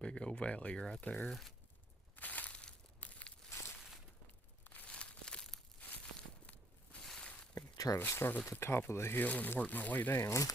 big old valley right there. Try to start at the top of the hill and work my way down.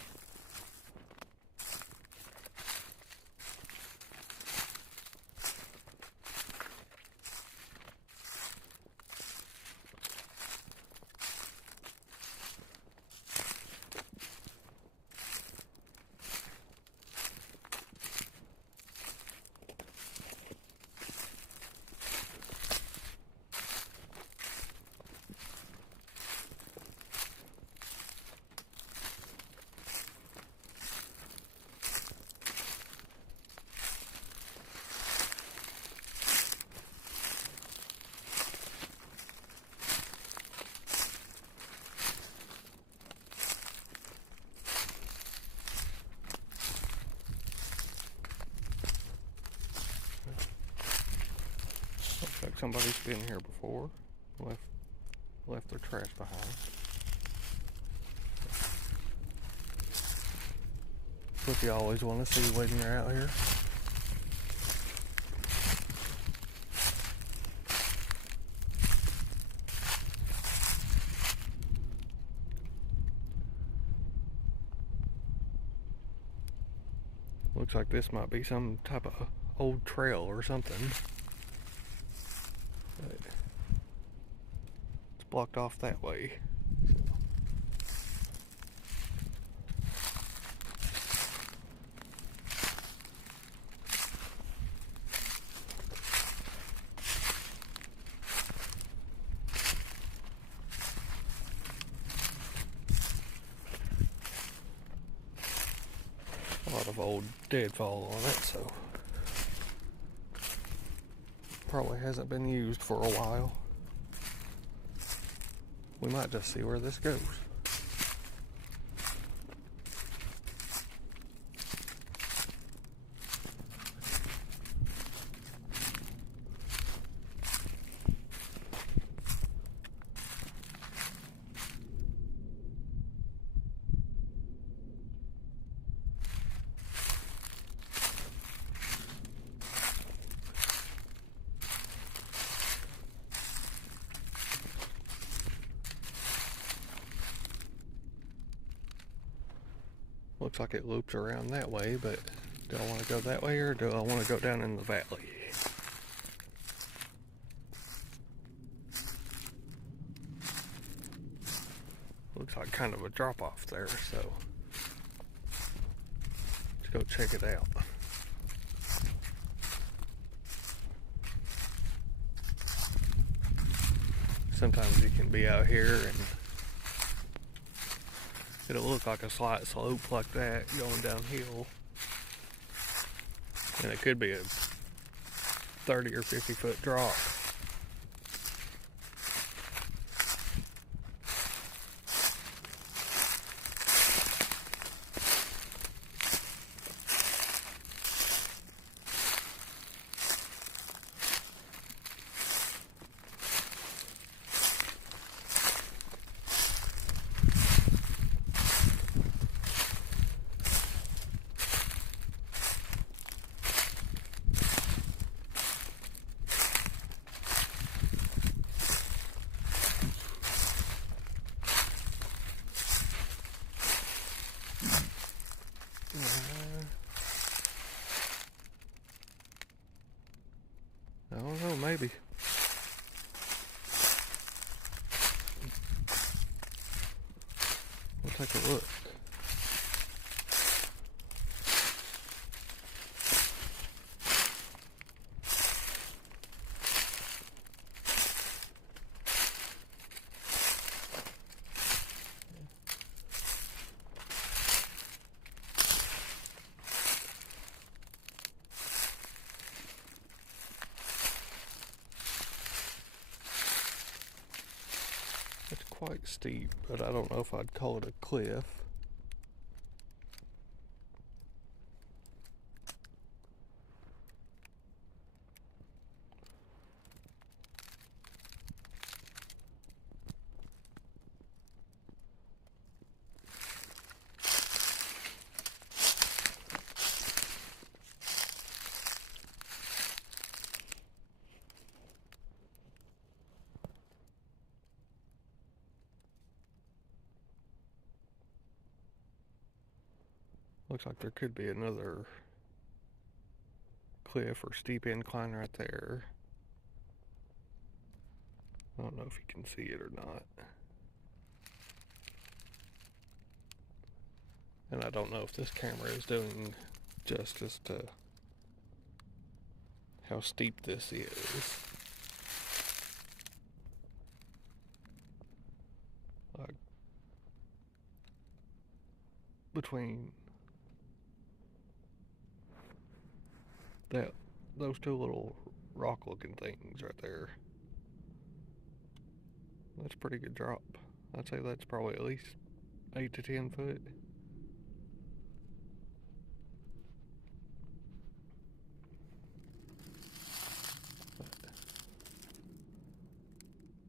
Looks like somebody's been here before. Left their trash behind. What you always want to see when you're out here. Looks like this might be some type of old trail or something. But it's blocked off that way. A lot of old deadfall on it, so probably hasn't been used for a while. We might just see where this goes. Looks like it loops around that way, but do I want to go that way or do I want to go down in the valley? Looks like kind of a drop off there, so let's go check it out. Sometimes you can be out here and it'll look like a slight slope like that going downhill. And it could be a 30 or 50 foot drop. I don't know, maybe. We'll take a look. It's quite steep, but I don't know if I'd call it a cliff. Looks like there could be another cliff or steep incline right there. I don't know if you can see it or not. And I don't know if this camera is doing justice to how steep this is. Like, between those two little rock looking things right there, that's a pretty good drop. I'd say that's probably at least 8 to 10 foot.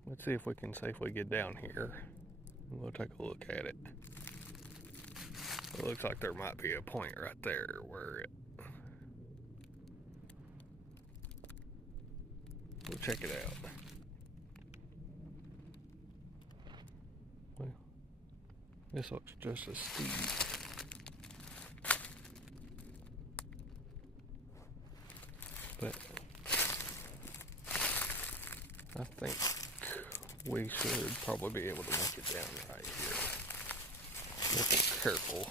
Let's see if we can safely get down here. We'll take a look at it. It looks like there might be a point right there where we'll check it out. Well, this looks just as steep. But I think we should probably be able to make it down right here. Just be careful.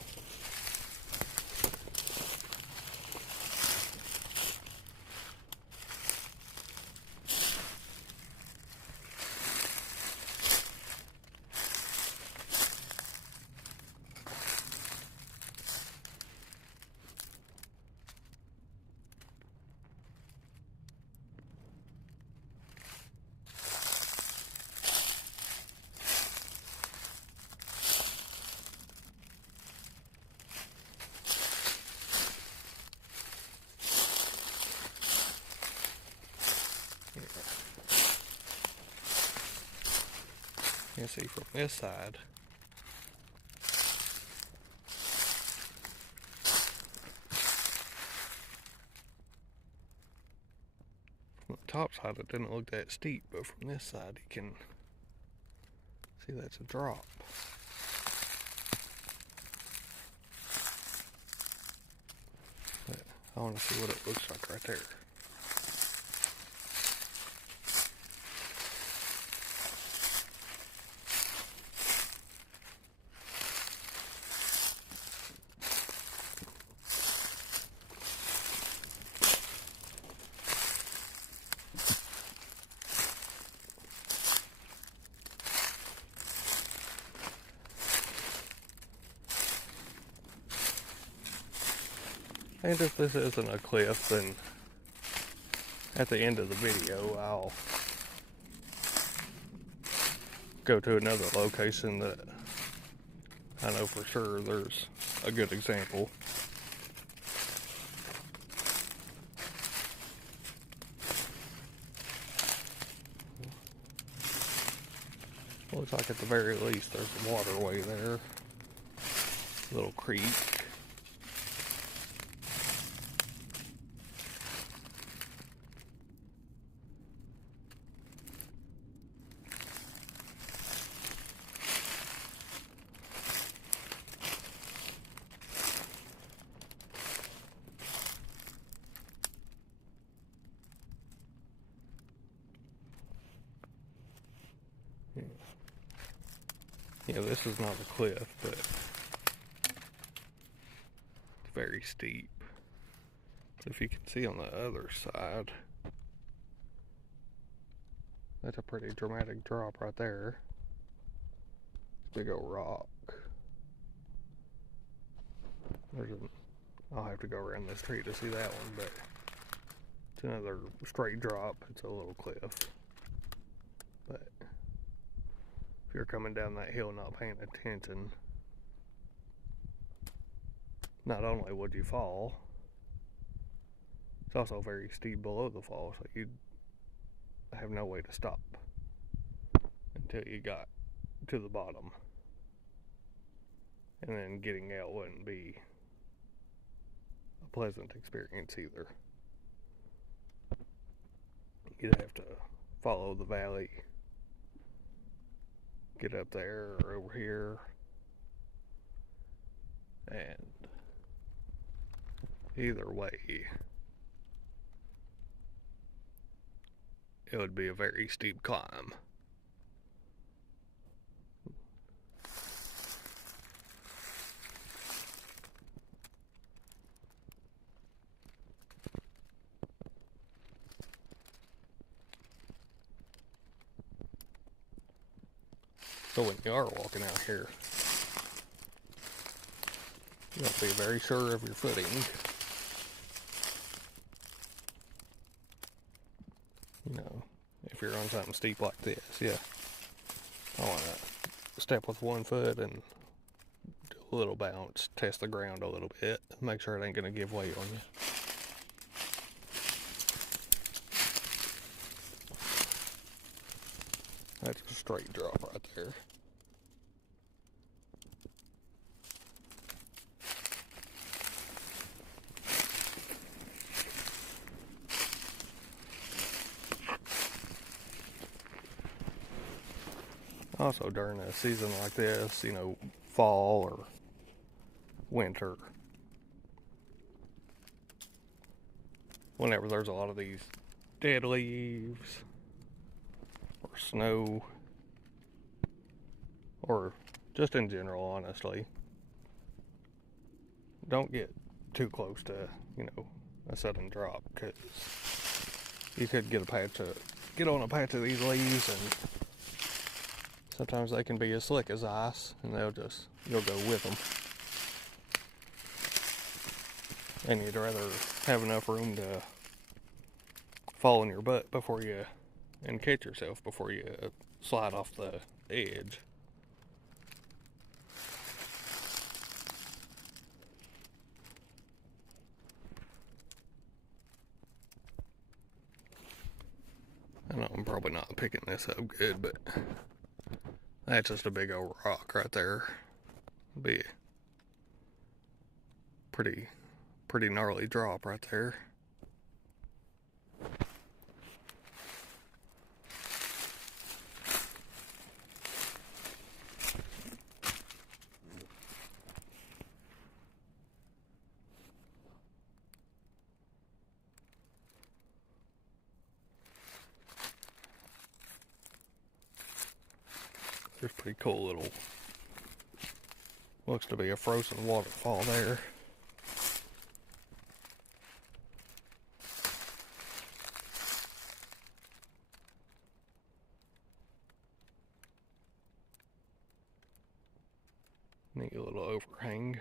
You can see from this side, from the top side it didn't look that steep, but from this side you can see that's a drop. But I want to see what it looks like right there. And if this isn't a cliff, then at the end of the video, I'll go to another location that I know for sure there's a good example. Looks like at the very least there's a waterway there, a little creek. Yeah, this is not a cliff, but it's very steep. If you can see on the other side, that's a pretty dramatic drop right there. Big old rock. I'll have to go around this tree to see that one, but it's another straight drop. It's a little cliff. But if you're coming down that hill not paying attention, not only would you fall, it's also very steep below the fall, so you'd have no way to stop until you got to the bottom. And then getting out wouldn't be a pleasant experience either. You'd have to follow the valley, get up there or over here, and either way, it would be a very steep climb. So when you are walking out here, you have to be very sure of your footing. You know, if you're on something steep like this, yeah. I want to step with one foot and do a little bounce, test the ground a little bit, make sure it ain't going to give way on you. That's a straight drop right there. Also during a season like this, you know, fall or winter, whenever there's a lot of these dead leaves or snow, or just in general, honestly, don't get too close to, you know, a sudden drop, because you could get on a patch of these leaves, and sometimes they can be as slick as ice, and you'll go with them. And you'd rather have enough room to fall on your butt and catch yourself before you slide off the edge. I know I'm probably not picking this up good, but that's just a big old rock right there. Be a pretty gnarly drop right there. There's pretty cool little, looks to be a frozen waterfall there. Neat little overhang.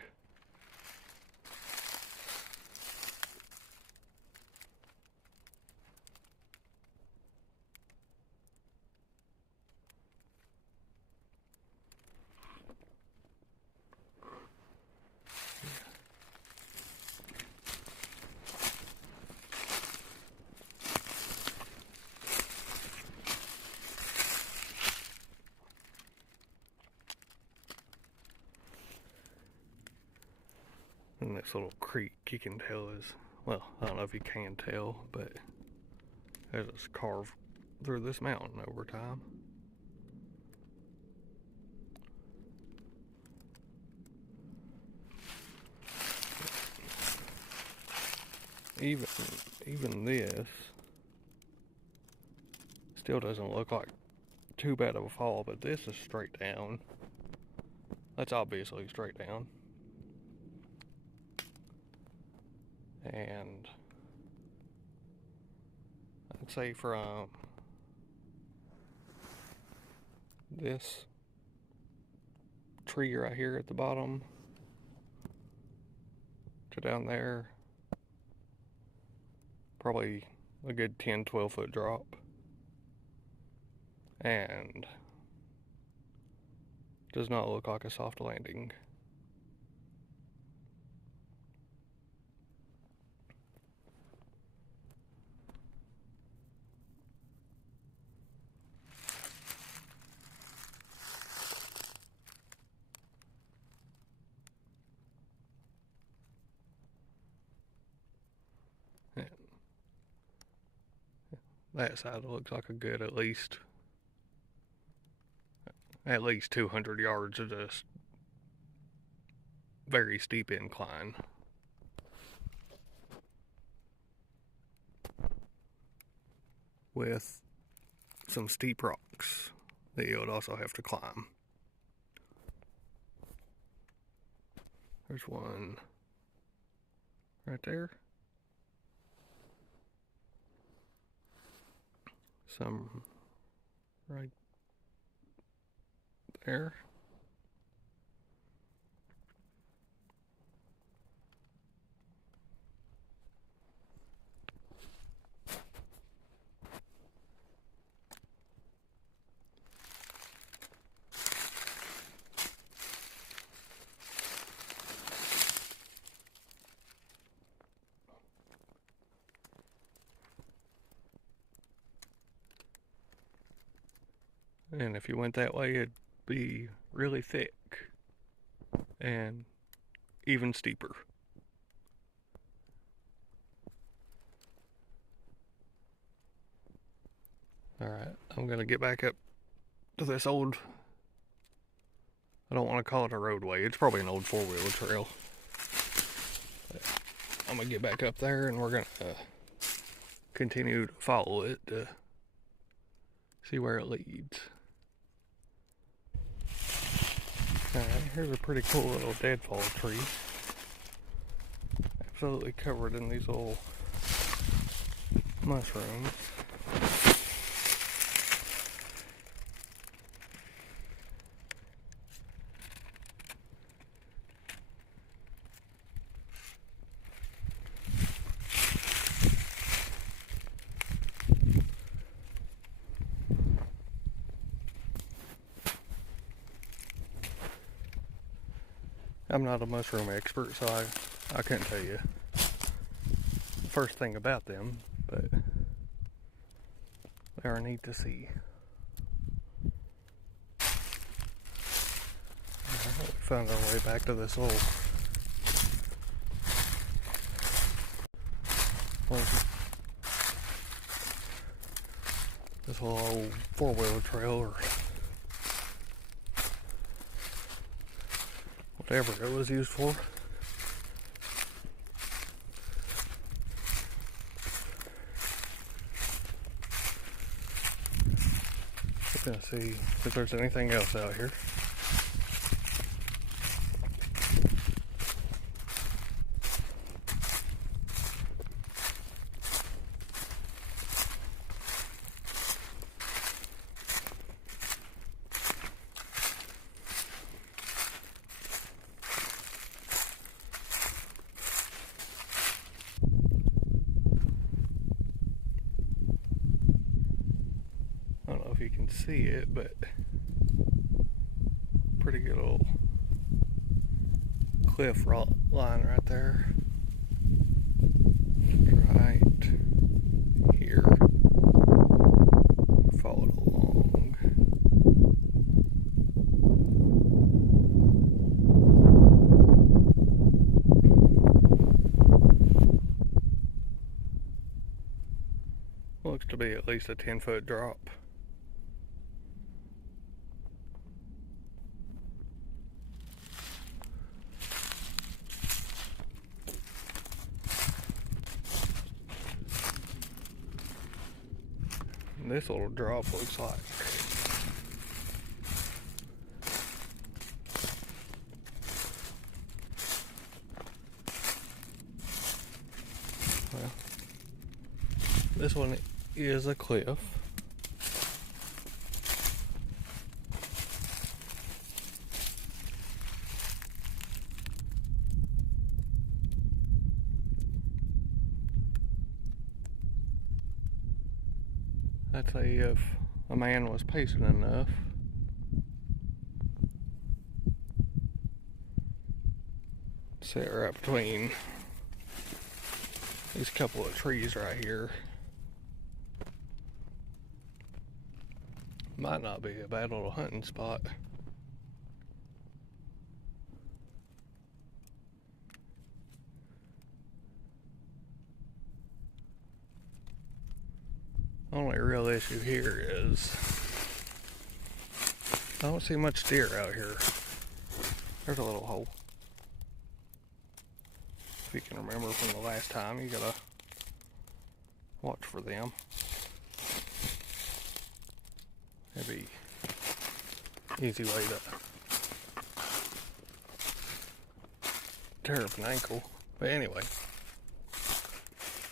And this little creek, you can tell is, well, I don't know if you can tell, but it's carved through this mountain over time. Even this still doesn't look like too bad of a fall, but this is straight down. That's obviously straight down. And I'd say from this tree right here at the bottom to down there, probably a good 10-12 foot drop. And does not look like a soft landing. That side looks like a good at least 200 yards of just very steep incline. with some steep rocks that you would also have to climb. There's one right there. Some right there. And if you went that way, it'd be really thick and even steeper. Alright, I'm gonna get back up to this old, I don't want to call it a roadway, it's probably an old four-wheeler trail. But I'm gonna get back up there and we're gonna continue to follow it to see where it leads. Alright, here's a pretty cool little deadfall tree. Absolutely covered in these little mushrooms. I'm not a mushroom expert, so I couldn't tell you the first thing about them, but they are neat to see. We found our way back to this little old four-wheeler trail or whatever it was used for. We're gonna see if there's anything else out here. I don't know if you can see it, but pretty good old cliff line right there. Right here. Follow it along. Looks to be at least a 10-foot drop. This little drop looks like well, this one is a cliff. I'd say if a man was patient enough, sit right between these couple of trees right here, might not be a bad little hunting spot. Only real issue here is I don't see much deer out here. There's a little hole. If you can remember from the last time, you gotta watch for them. That'd be easy way to tear up an ankle. But anyway,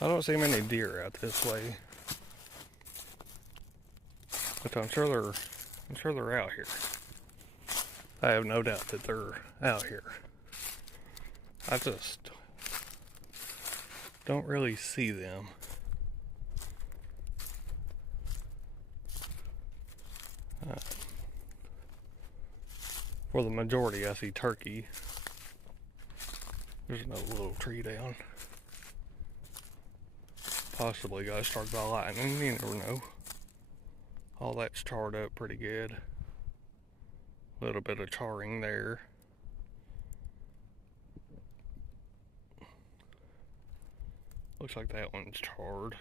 I don't see many deer out this way, but I'm sure they're out here. I have no doubt that they're out here. I just don't really see them. For the majority, I see turkey. There's no little tree down. Possibly got struck by lightning, you never know. All that's charred up pretty good. A little bit of charring there. Looks like that one's charred.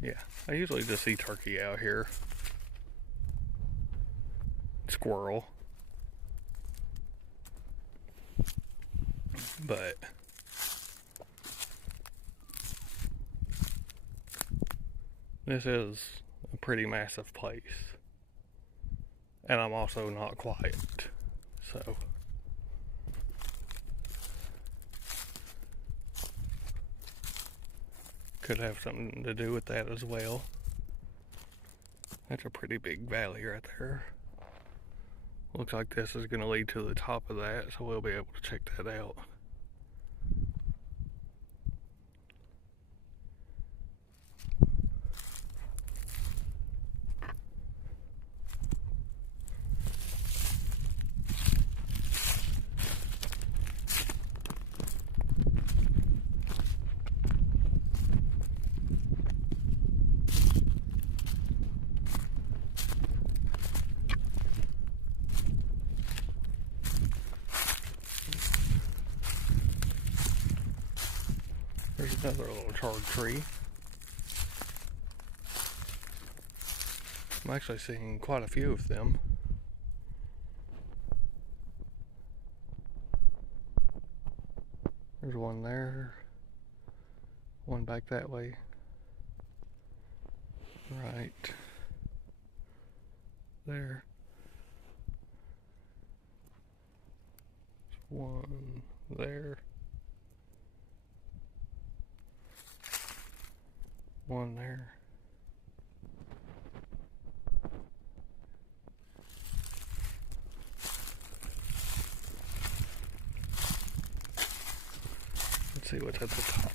Yeah, I usually just see turkey out here. Squirrel. But this is a pretty massive place. And I'm also not quiet. So could have something to do with that as well. That's a pretty big valley right there. Looks like this is going to lead to the top of that, so we'll be able to check that out. There's another little charred tree. I'm actually seeing quite a few of them. There's one there, one back that way. Right there. There's one there. One there. Let's see what's at the top.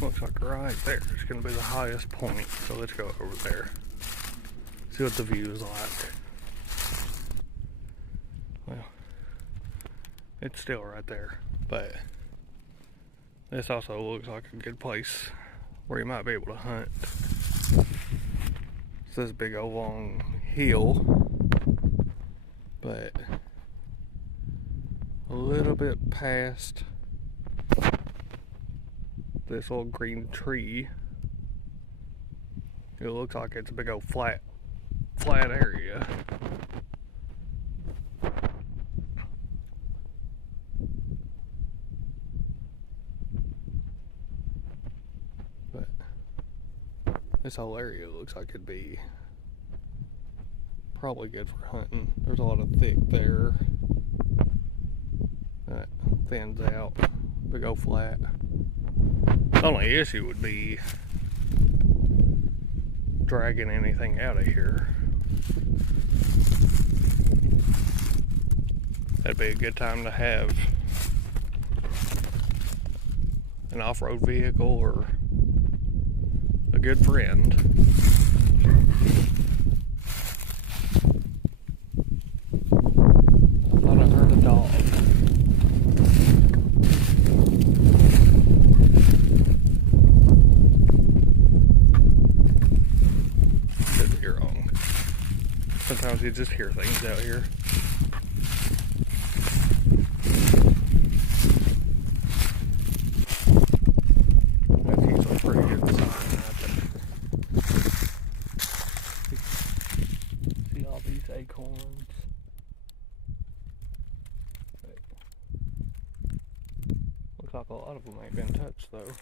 Looks like right there is going to be the highest point, so let's go over there. See what the view is like. Well, it's still right there, but this also looks like a good place where you might be able to hunt. It's this big old long hill, but a little bit past this little green tree, it looks like it's a big old flat area. But this whole area looks like it'd be probably good for hunting. There's a lot of thick there that thins out, big old flat. The only issue would be dragging anything out of here. That'd be a good time to have an off-road vehicle or a good friend. I thought I heard a dog. sometimes you just hear things out here. That's usually a pretty good sign, I think. See all these acorns? Looks like a lot of them ain't been touched though.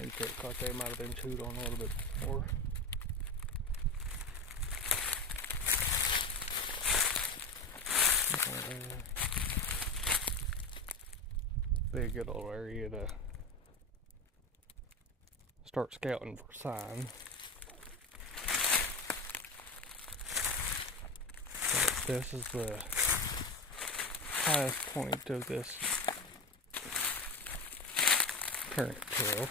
It looks like they might have been chewed on a little bit more. Big good old area to start scouting for sign. But this is the highest point of this current trail.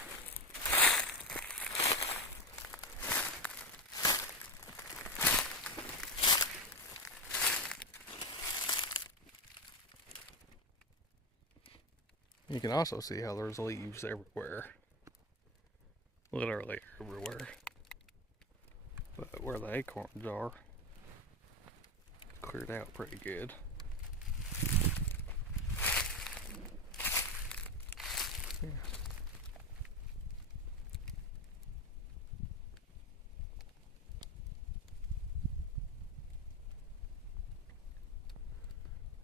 You can also see how there's leaves everywhere. Literally everywhere. But where the acorns are, cleared out pretty good. Yeah.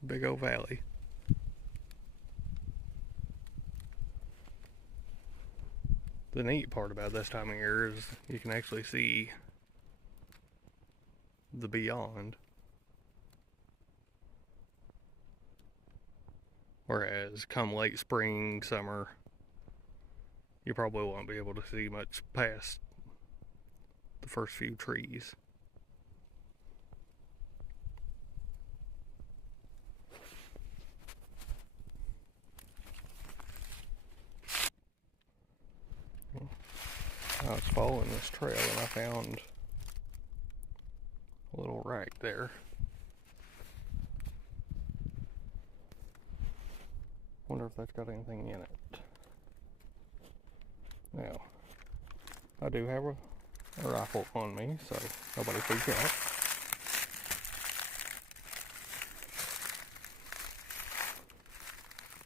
Big old valley. The neat part about this time of year is you can actually see the beyond. Whereas come late spring, summer, you probably won't be able to see much past the first few trees. I was following this trail and I found a little rack there. Wonder if that's got anything in it. Now, I do have a rifle on me, so nobody freak out.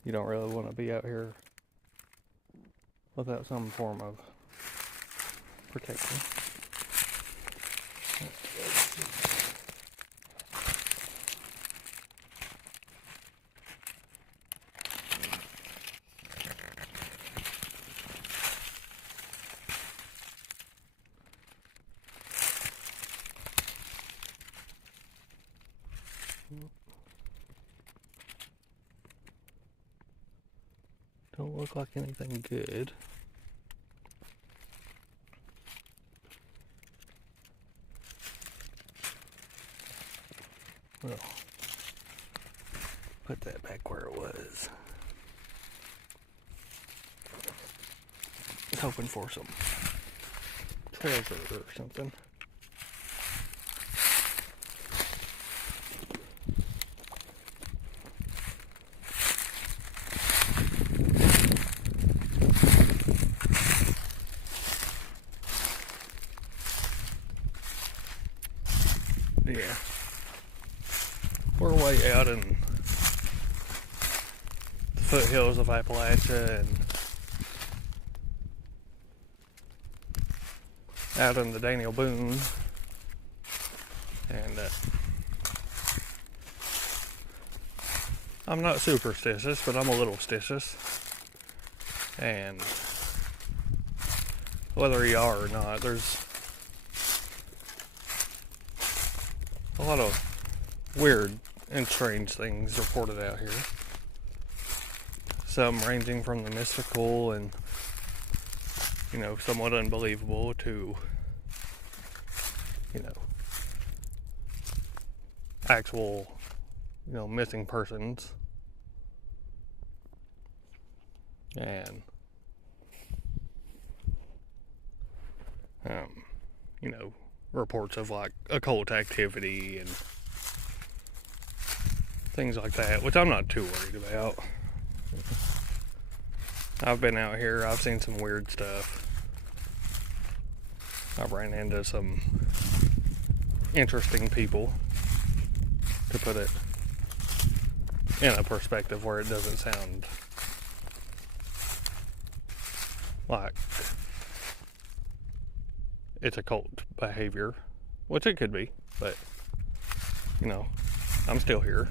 You don't really want to be out here without some form of protection. Don't look like anything good. Well, put that back where it was. I was hoping for some treasure or something. Yeah. We're way out in the foothills of Appalachia and out in the Daniel Boone, and I'm not superstitious, but I'm a little stitious, and whether you are or not, there's a lot of weird and strange things reported out here. Some ranging from the mystical and, you know, somewhat unbelievable to, you know, actual, you know, missing persons. And, you know, reports of like occult activity and things like that, which I'm not too worried about. I've been out here, I've seen some weird stuff. I've ran into some interesting people, to put it in a perspective where it doesn't sound like it's a cult behavior, which it could be, but you know, I'm still here.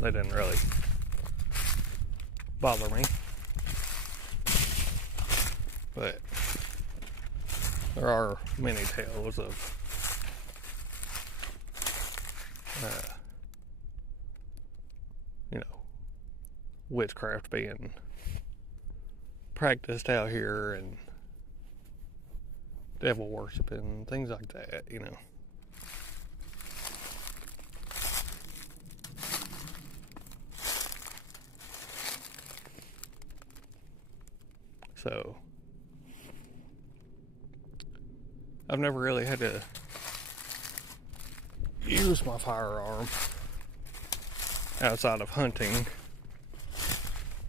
They didn't really bother me. But there are many tales of witchcraft being practiced out here and devil worshiping, things like that, So, I've never really had to use my firearm outside of hunting,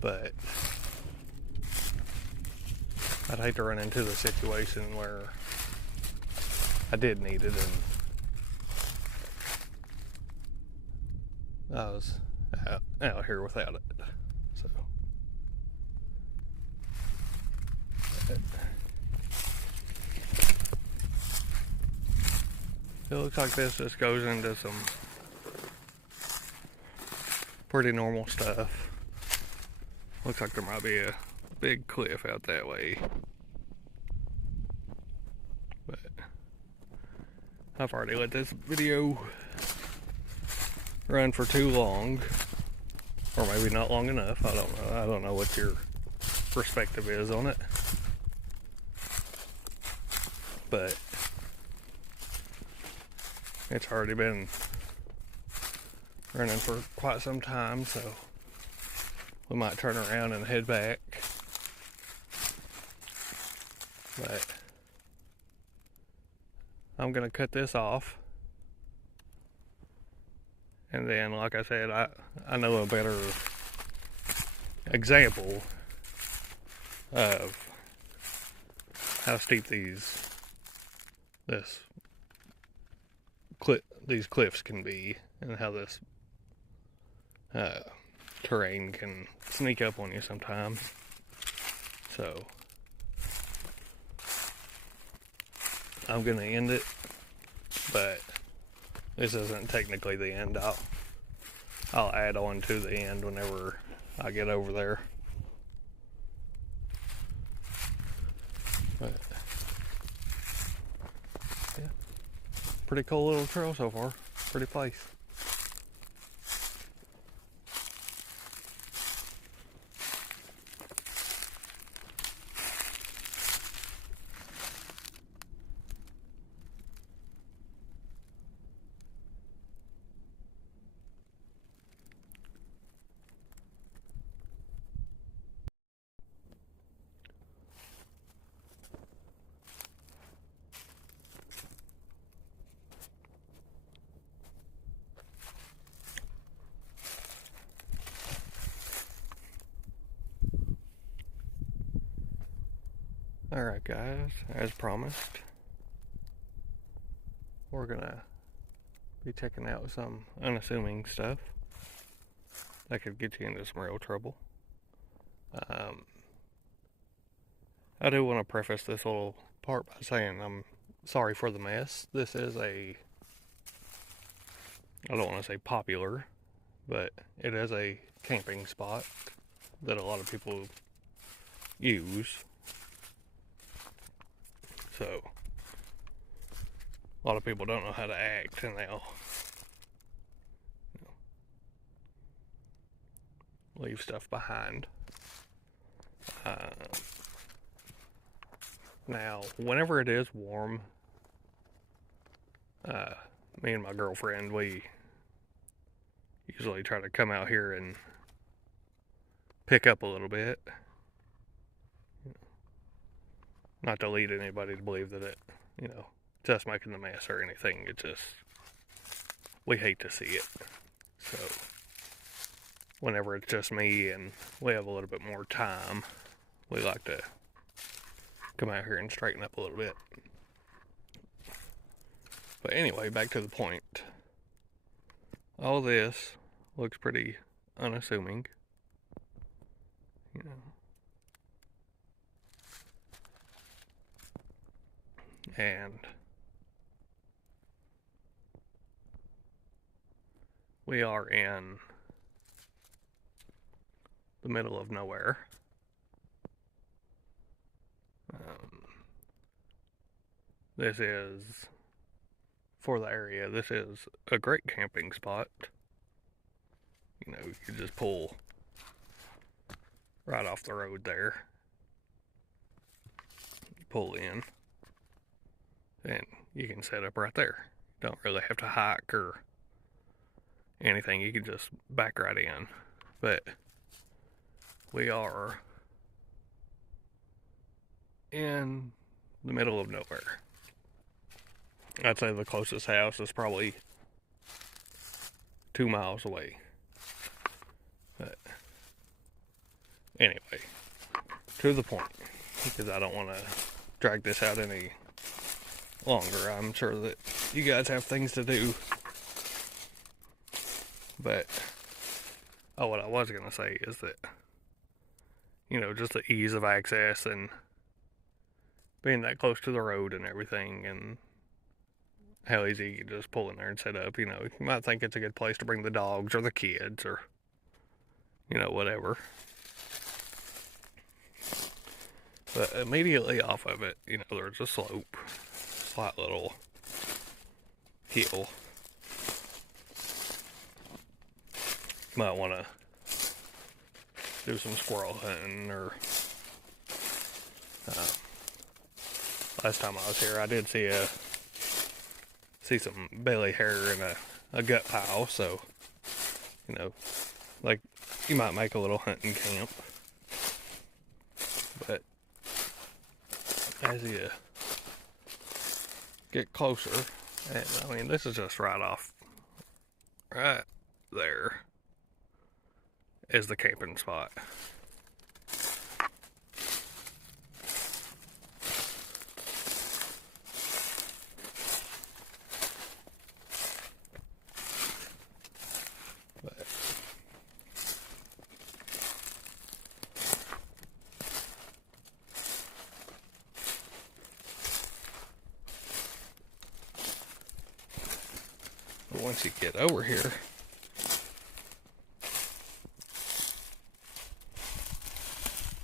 but I'd hate to run into the situation where I did need it and I was out here without it. So it looks like this just goes into some pretty normal stuff. Looks like there might be a big cliff out that way. But I've already let this video run for too long. Or maybe not long enough. I don't know. I don't know what your perspective is on it. But it's already been running for quite some time, so we might turn around and head back. But I'm gonna cut this off, and then, like I said, I know a better example of how steep these cliffs can be, and how this terrain can sneak up on you sometimes. So I'm gonna end it, but this isn't technically the end. I'll add on to the end whenever I get over there. But yeah, pretty cool little trail so far. Pretty place. Alright guys, as promised, we're gonna be checking out some unassuming stuff that could get you into some real trouble. I do want to preface this little part by saying I'm sorry for the mess. This is I don't want to say popular, but it is a camping spot that a lot of people use. So a lot of people don't know how to act, and they'll leave stuff behind. Now, whenever it is warm, me and my girlfriend, we usually try to come out here and pick up a little bit. Not to lead anybody to believe that it, just making the mess or anything. It's just, we hate to see it. So, whenever it's just me and we have a little bit more time, we like to come out here and straighten up a little bit. But anyway, back to the point. All this looks pretty unassuming, you know. And we are in the middle of nowhere. This is, for the area, this is a great camping spot. You know, you just pull right off the road there, pull in, and you can set up right there. Don't really have to hike or anything, you can just back right in. But we are in the middle of nowhere. I'd say the closest house is probably 2 miles away. But anyway, to the point, because I don't want to drag this out any longer. I'm sure that you guys have things to do. But, what I was going to say is that, you know, just the ease of access and being that close to the road and everything, and how easy you can just pull in there and set up. You know, you might think it's a good place to bring the dogs or the kids or, you know, whatever. But immediately off of it, you know, there's a slope, slight little hill. You might want to do some squirrel hunting, or last time I was here, I did see some belly hair in a gut pile, so, you know, like, you might make a little hunting camp. But as you get closer, and I mean, this is just right there is the camping spot. But once you get over here,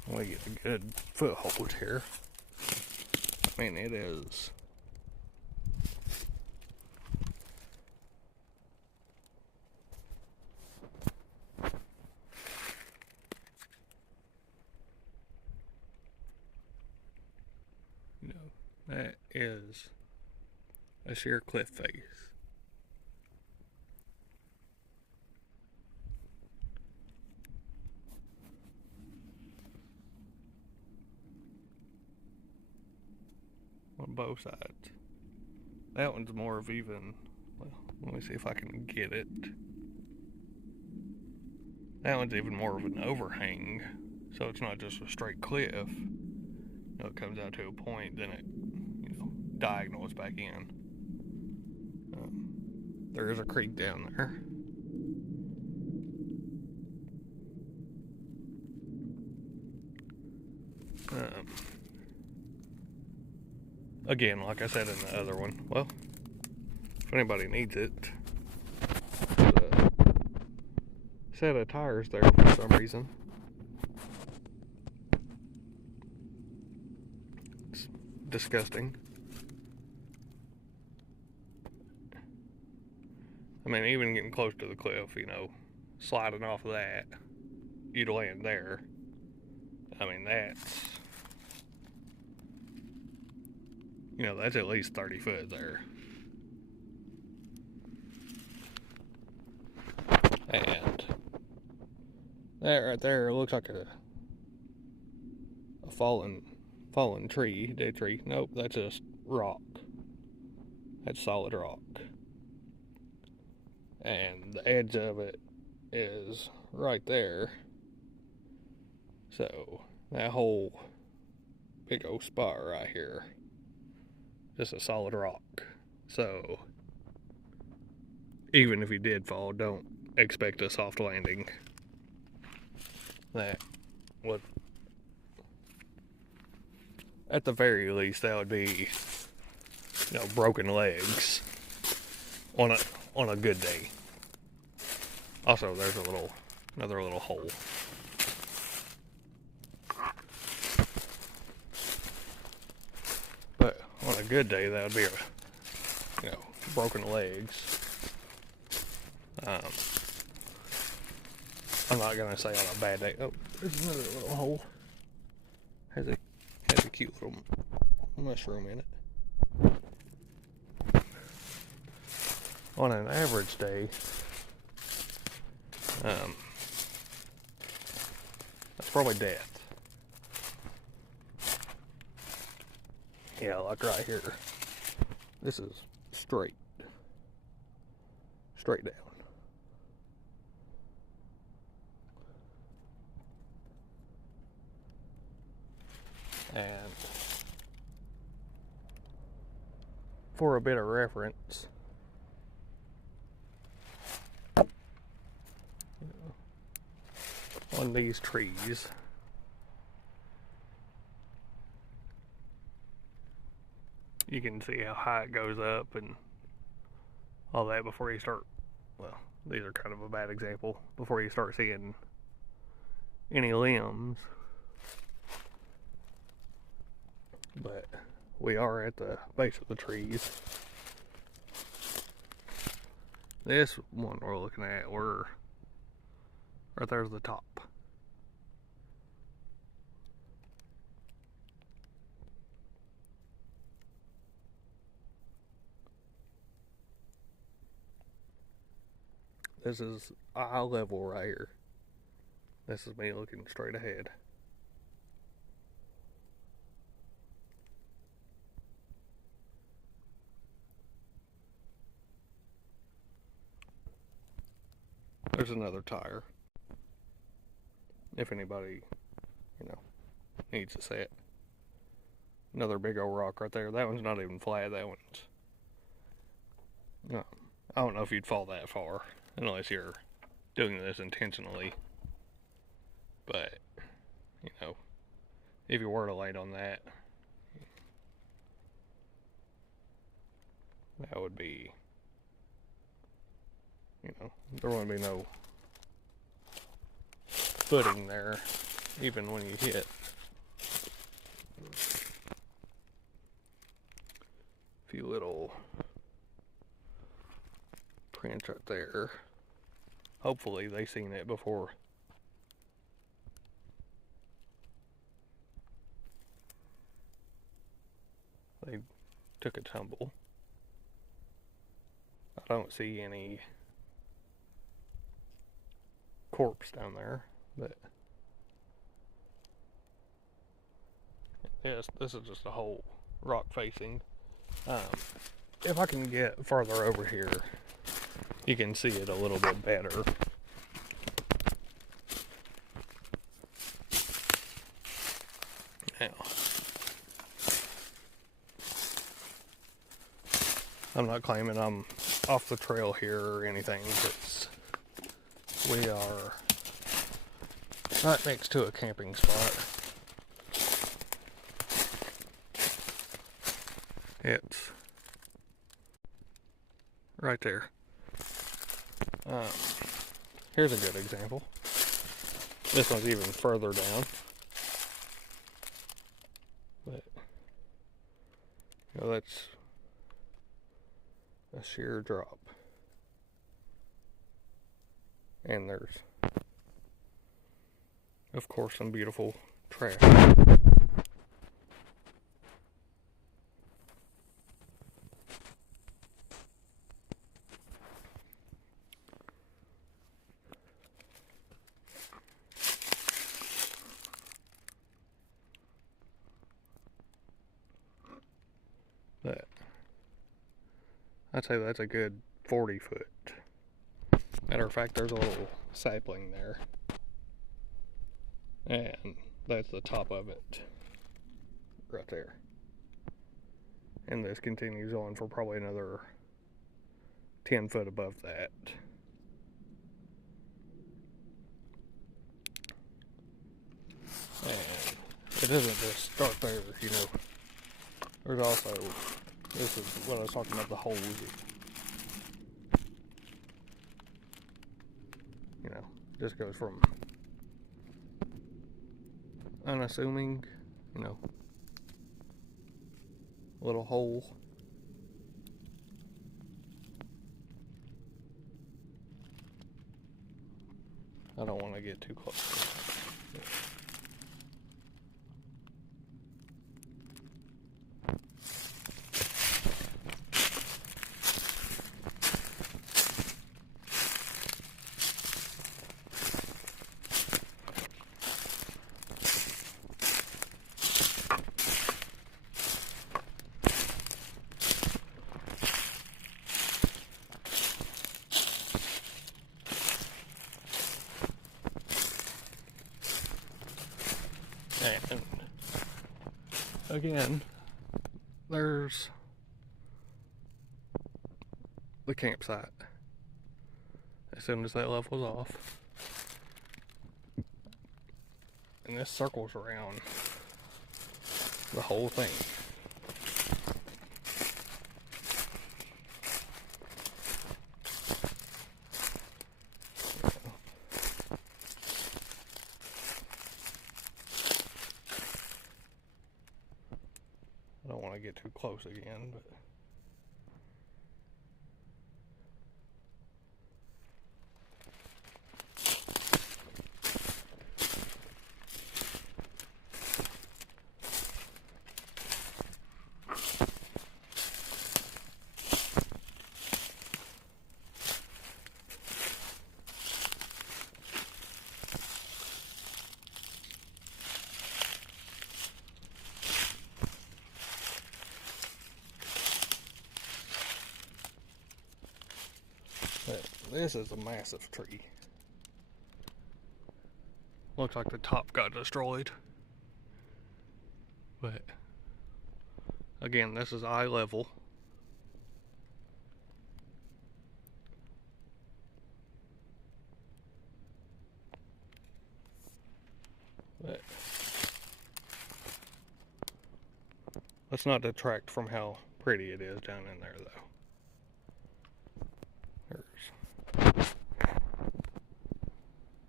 we get a good foothold here. I mean, it is that is a sheer cliff face. On both sides. That one's more of even, well, let me see if I can get it. That one's even more of an overhang, so it's not just a straight cliff. You know, it comes out to a point, then it, you know, diagonals back in. There is a creek down there. Again, like I said in the other one, well, if anybody needs it, there's a set of tires there for some reason. It's disgusting. I mean, even getting close to the cliff, you know, sliding off of that, you'd land there. I mean, that's, you know, that's at least 30 foot there. And that right there looks like a fallen tree, dead tree. Nope, that's just rock. That's solid rock. And the edge of it is right there. So that whole big old spot right here, just a solid rock. So even if you did fall, don't expect a soft landing. That would, at the very least, that would be, broken legs on a good day. Also, there's another little hole. But on a good day, that would be broken legs. I'm not gonna say on a bad day. Oh, there's another little hole. Has a cute little mushroom in it. On an average day, that's probably death. Yeah, like right here. This is straight down. And for a bit of reference, on these trees, you can see how high it goes up and all that before you start, well, these are kind of a bad example, before you start seeing any limbs. But we are at the base of the trees. This one we're looking at, right there's the top. This is eye level right here. This is me looking straight ahead. There's another tire. If anybody, needs to see it. Another big old rock right there. That one's not even flat. That one's... I don't know if you'd fall that far unless you're doing this intentionally. But, if you were to land on that, that would be, there wouldn't be no footing there, even when you hit. A few little prints right there. Hopefully they seen it before they took a tumble. I don't see any corpse down there, but yes, this is just a whole rock facing. If I can get farther over here, you can see it a little bit better. Now, I'm not claiming I'm off the trail here or anything, but we are right next to a camping spot. It's right there. Here's a good example. This one's even further down. But, that's a sheer drop. And there's, of course, some beautiful trash. But I'd say that's a good 40 foot. Matter of fact, there's a little sapling there. And that's the top of it right there. And this continues on for probably another 10 foot above that. And it doesn't just start there, you know. There's also, this is what I was talking about, the holes. You know, just goes from unassuming, you know, little hole. I don't want to get too close. And again, there's the campsite. As soon as that level's off, and this circles around the whole thing. I don't want to get too close again, but this is a massive tree. Looks like the top got destroyed. But again, this is eye level. But let's not detract from how pretty it is down in there, though.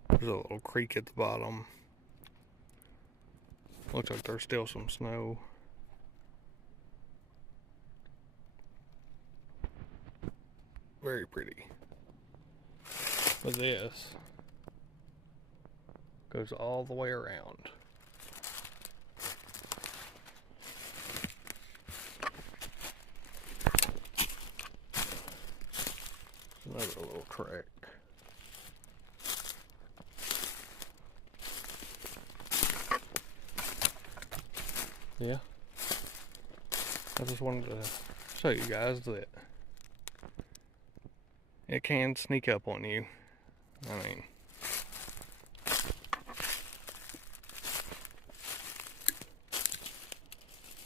There's a little creek at the bottom. Looks like there's still some snow. Very pretty. But this goes all the way around. Another little track. Yeah, I just wanted to show you guys that it can sneak up on you. I mean,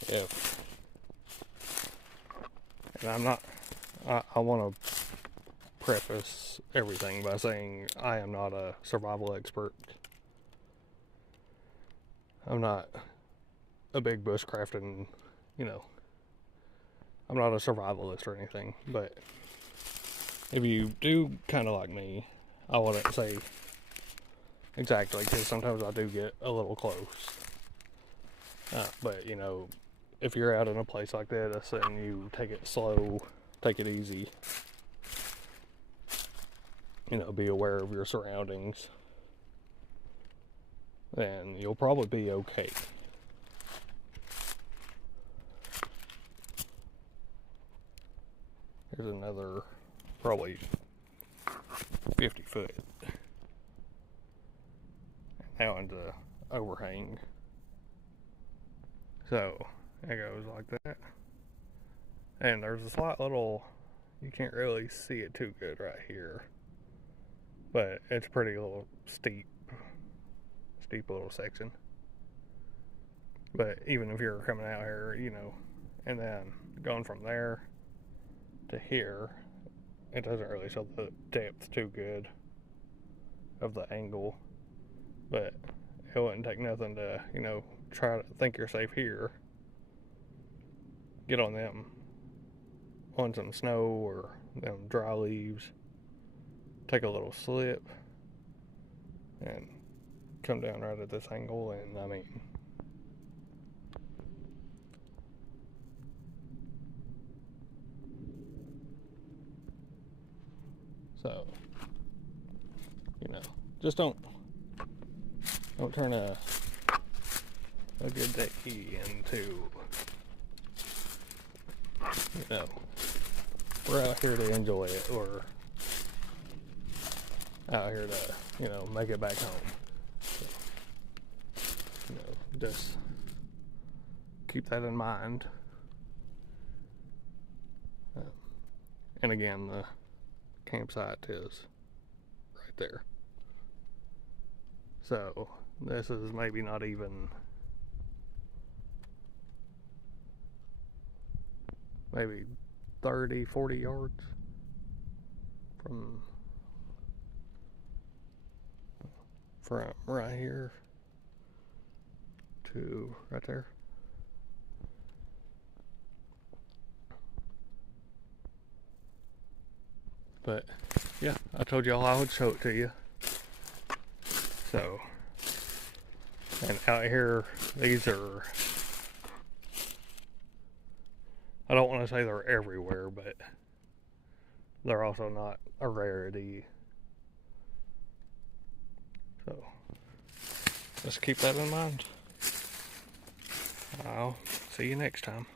if, and I'm not, I want to preface everything by saying I am not a survival expert. I'm not a big bushcrafting, you know, I'm not a survivalist or anything, but if you do kind of like me, I wouldn't say exactly, because sometimes I do get a little close. But, you know, if you're out in a place like this and you take it slow, take it easy, you know, be aware of your surroundings, then you'll probably be okay. Here's another probably 50 foot out into overhang. So it goes like that. And there's a slight little, you can't really see it too good right here, but it's a pretty little steep little section. But even if you're coming out here, and then going from there to here, it doesn't really show the depth too good of the angle. But it wouldn't take nothing to, try to think you're safe here. Get on some snow or them dry leaves. Take a little slip and come down right at this angle, and I mean, so just don't turn a good day into, we're out here to enjoy it, or out here to make it back home. So, just keep that in mind. And again, the campsite is right there. So this is maybe not even, maybe 30, 40 yards from right here to right there. But yeah, I told y'all I would show it to you. So, and out here, these are, I don't want to say they're everywhere, but they're also not a rarity. So, just keep that in mind. I'll see you next time.